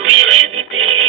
We Thank you.